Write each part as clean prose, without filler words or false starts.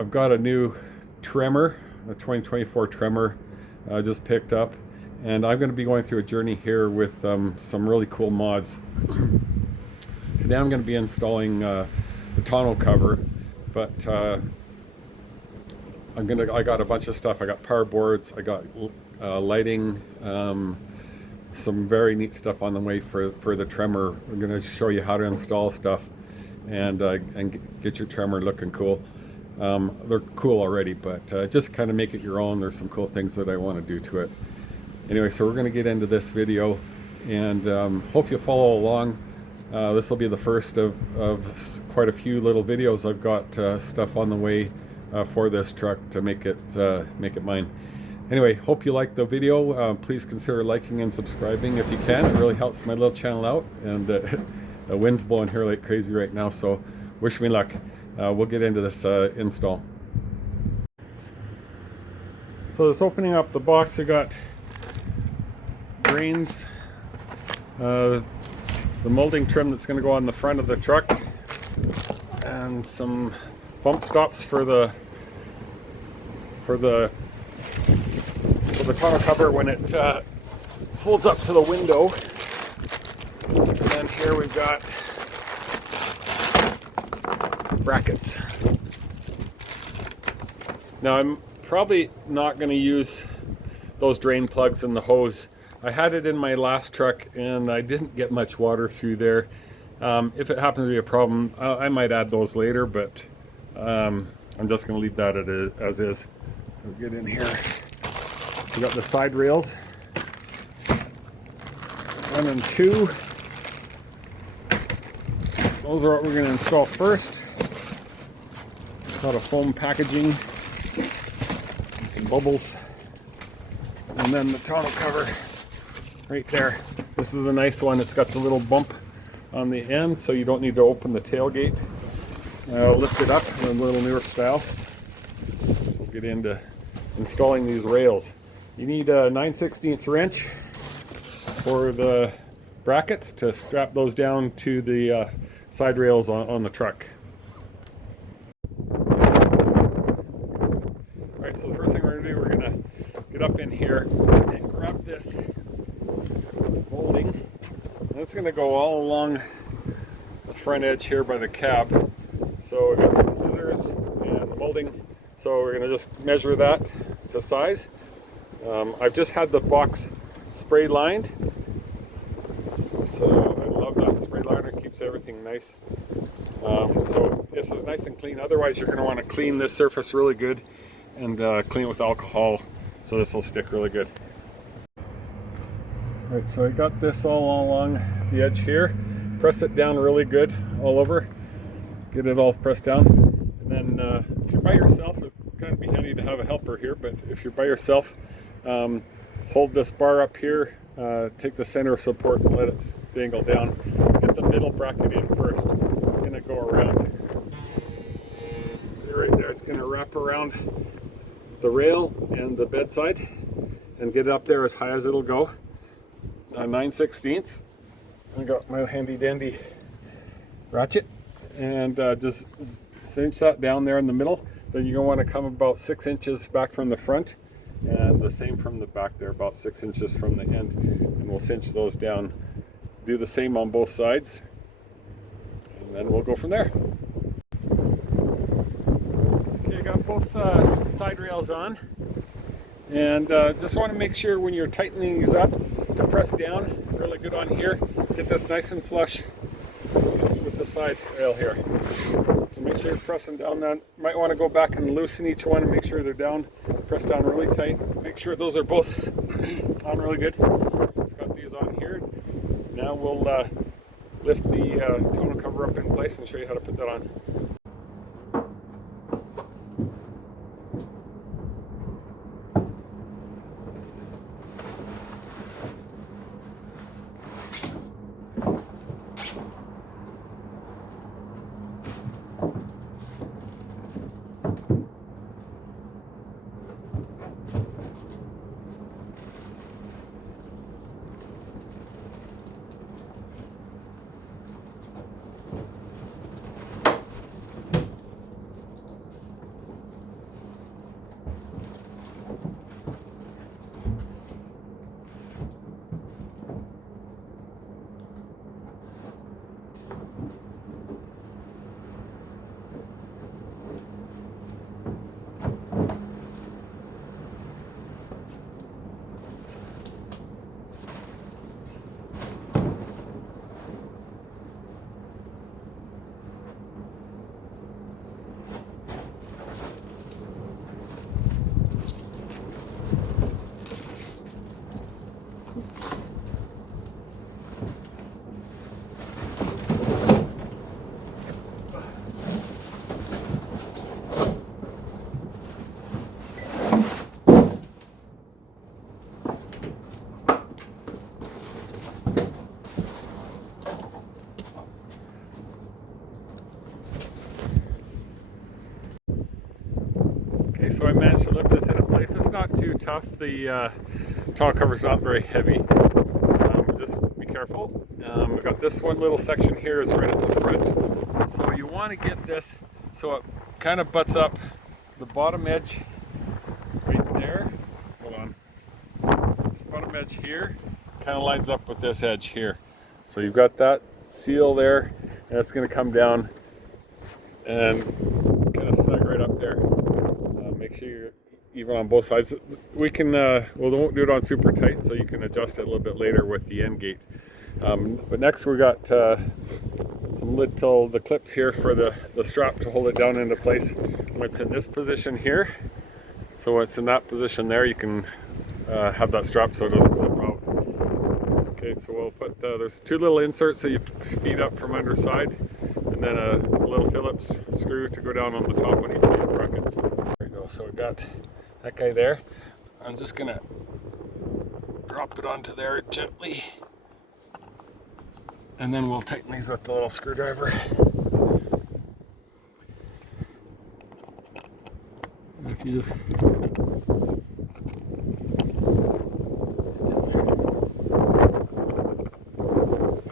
I've got a new trimmer, a 2024 trimmer I just picked up, and I'm going to be going through a journey here with some really cool mods. Today I'm going to be installing the tonneau cover, but I got a bunch of stuff. I got power boards, I got lighting, some very neat stuff on the way for the trimmer. I'm going to show you how to install stuff and get your trimmer looking cool. They're cool already, but just kind of make it your own. There's some cool things that I want to do to it. Anyway, so we're going to get into this video, and hope you follow along. This will be the first of quite a few little videos. I've got stuff on the way for this truck to make it mine. Anyway, hope you like the video. Please consider liking and subscribing if you can. It really helps my little channel out, and the wind's blowing here like crazy right now, so wish me luck. We'll get into this install. So just opening up the box, I got grains, the molding trim that's going to go on the front of the truck, and some bump stops for the tonneau cover when it folds up to the window. And then here we've got brackets. Now I'm probably not going to use those drain plugs and the hose. I had it in my last truck and I didn't get much water through there. If it happens to be a problem, I might add those later, but I'm just going to leave that as is. So get in here. So we got the side rails, 1 and 2. Those are what we're going to install first. Got a foam packaging, and some bubbles, and then the tonneau cover right there. This is a nice one. It's got the little bump on the end, so you don't need to open the tailgate. Lift it up in a little newer style. We'll get into installing these rails. You need a 9/16 wrench for the brackets to strap those down to the side rails on the truck. Alright, so the first thing we're going to do, we're going to get up in here and grab this molding. And it's going to go all along the front edge here by the cab. So we've got some scissors and the molding. So we're going to just measure that to size. I've just had the box spray lined. So I love that spray liner, it keeps everything nice. So this is nice and clean. Otherwise you're going to want to clean this surface really good and clean it with alcohol, so this will stick really good. Alright, so I got this all along the edge here. Press it down really good all over. Get it all pressed down. And then if you're by yourself, it'd kind of be handy to have a helper here, but if you're by yourself, hold this bar up here, take the center of support and let it dangle down. Get the middle bracket in first. It's going to go around. See right there, it's going to wrap around the rail and the bedside and get it up there as high as it'll go. 9/16. I got my handy dandy ratchet, and just cinch that down there in the middle. Then you're going to want to come about 6 inches back from the front, and the same from the back there, about 6 inches from the end, and we'll cinch those down. Do the same on both sides, and then we'll go from there. Okay, I got both side rails on, and just want to make sure when you're tightening these up to press down really good on here. Get this nice and flush with the side rail here. So make sure you're pressing down. Now, you might want to go back and loosen each one and make sure they're down. Press down really tight. Make sure those are both on really good. Just got these on here. Now we'll lift the tonneau cover up in place and show you how to put that on. Okay, so I managed to lift this into place. It's not too tough. The tonneau cover's not very heavy. Just be careful. We've got this one little section here is right at the front. So you want to get this so it kind of butts up the bottom edge right there. Hold on. This bottom edge here kind of lines up with this edge here. So you've got that seal there, and it's going to come down and kind of snug right up there. Make sure you're even on both sides. We can, well, we won't do it on super tight, so you can adjust it a little bit later with the end gate. But next we got some the clips here for the strap to hold it down into place. When it's in this position here, so when it's in that position there, you can have that strap so it doesn't clip out. Okay, so we'll put, there's two little inserts that you feed up from underside, and then a little Phillips screw to go down on the top on each of these brackets. There we go, so we got that guy there. I'm just gonna drop it onto there gently, and then we'll tighten these with the little screwdriver. If you just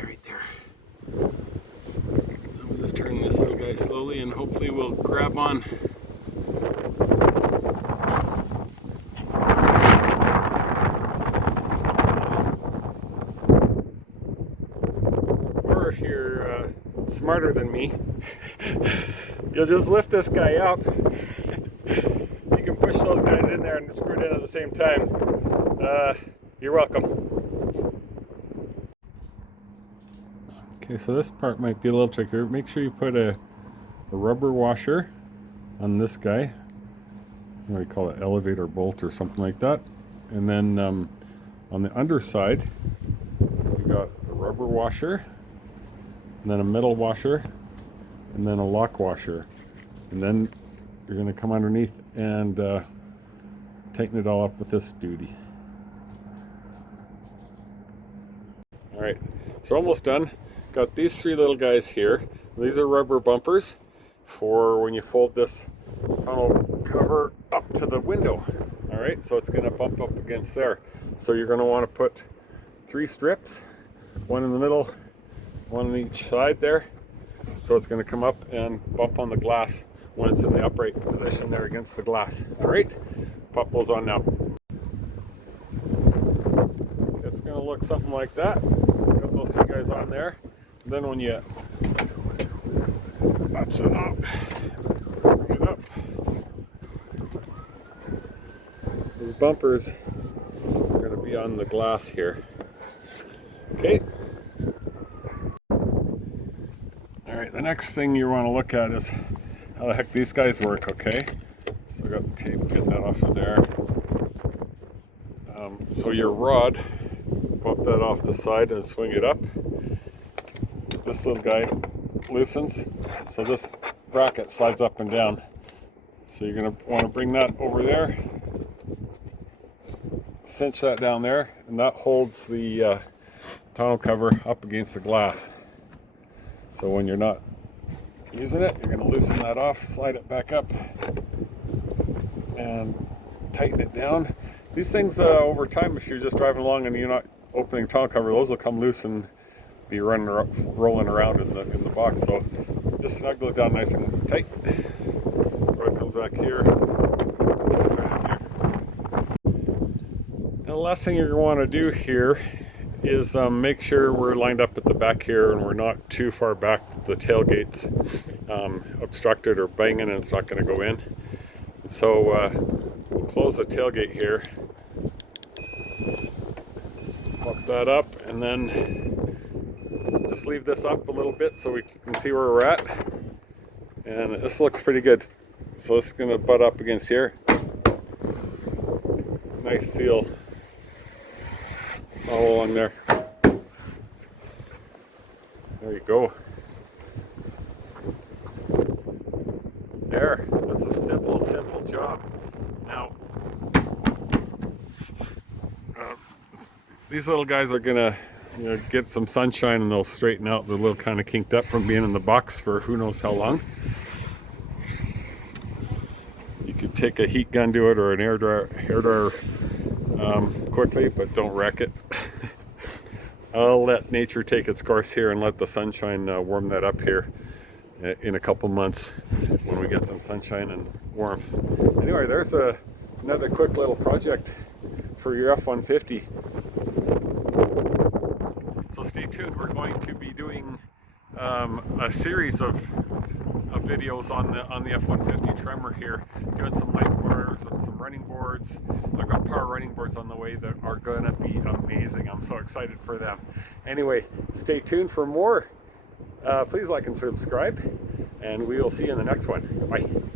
right there. So we'll just turn this little guy slowly, and hopefully we'll grab on. Or if you're smarter than me, you'll just lift this guy up. You can push those guys in there and screw it in at the same time. You're welcome. Okay, so this part might be a little trickier. Make sure you put a rubber washer on this guy. What do you call it? Elevator bolt or something like that. And then on the underside, you got a rubber washer, and then a metal washer, and then a lock washer. And then you're going to come underneath and tighten it all up with this duty. Alright, so almost done. Got these three little guys here. These are rubber bumpers for when you fold this tonneau cover up to the window. Alright, so it's going to bump up against there. So you're going to want to put 3 strips, one in the middle, one on each side there. So it's going to come up and bump on the glass when it's in the upright position there against the glass. Alright, pop those on now. It's going to look something like that. Got those 3 guys on there. And then when you match it up, bring it up, these bumpers are going to be on the glass here. Okay. Alright, the next thing you want to look at is how the heck these guys work, okay? So I got the tape, get that off of there. So your rod, pop that off the side and swing it up. This little guy loosens, so this bracket slides up and down. So you're going to want to bring that over there, cinch that down there, and that holds the tonneau cover up against the glass. So when you're not using it, you're going to loosen that off, slide it back up, and tighten it down. These things over time, if you're just driving along and you're not opening tonneau cover, those will come loose and be rolling around in the box. So just snug those down nice and tight. Rod comes back here. Now the last thing you're going to want to do here is make sure we're lined up at the back here and we're not too far back. The tailgate's obstructed or banging and it's not going to go in. And so we'll close the tailgate here, pop that up, and then just leave this up a little bit so we can see where we're at. And this looks pretty good. So this is going to butt up against here. Nice seal all along there. There you go. There. That's a simple job. Now, these little guys are gonna get some sunshine and they'll straighten out. They're a little kind of kinked up from being in the box for who knows how long. You could take a heat gun to it or an hair dryer quickly, but don't wreck it. I'll let nature take its course here and let the sunshine warm that up here in a couple months when we get some sunshine and warmth. Anyway, there's another quick little project for your F-150. So stay tuned. We're going to be doing a series of videos on the F-150 Tremor here, doing some light bars and some running boards. I've got power running boards on the way that are going to be amazing. I'm so excited for them. Anyway, stay tuned for more. Please like and subscribe, and we will see you in the next one. Bye.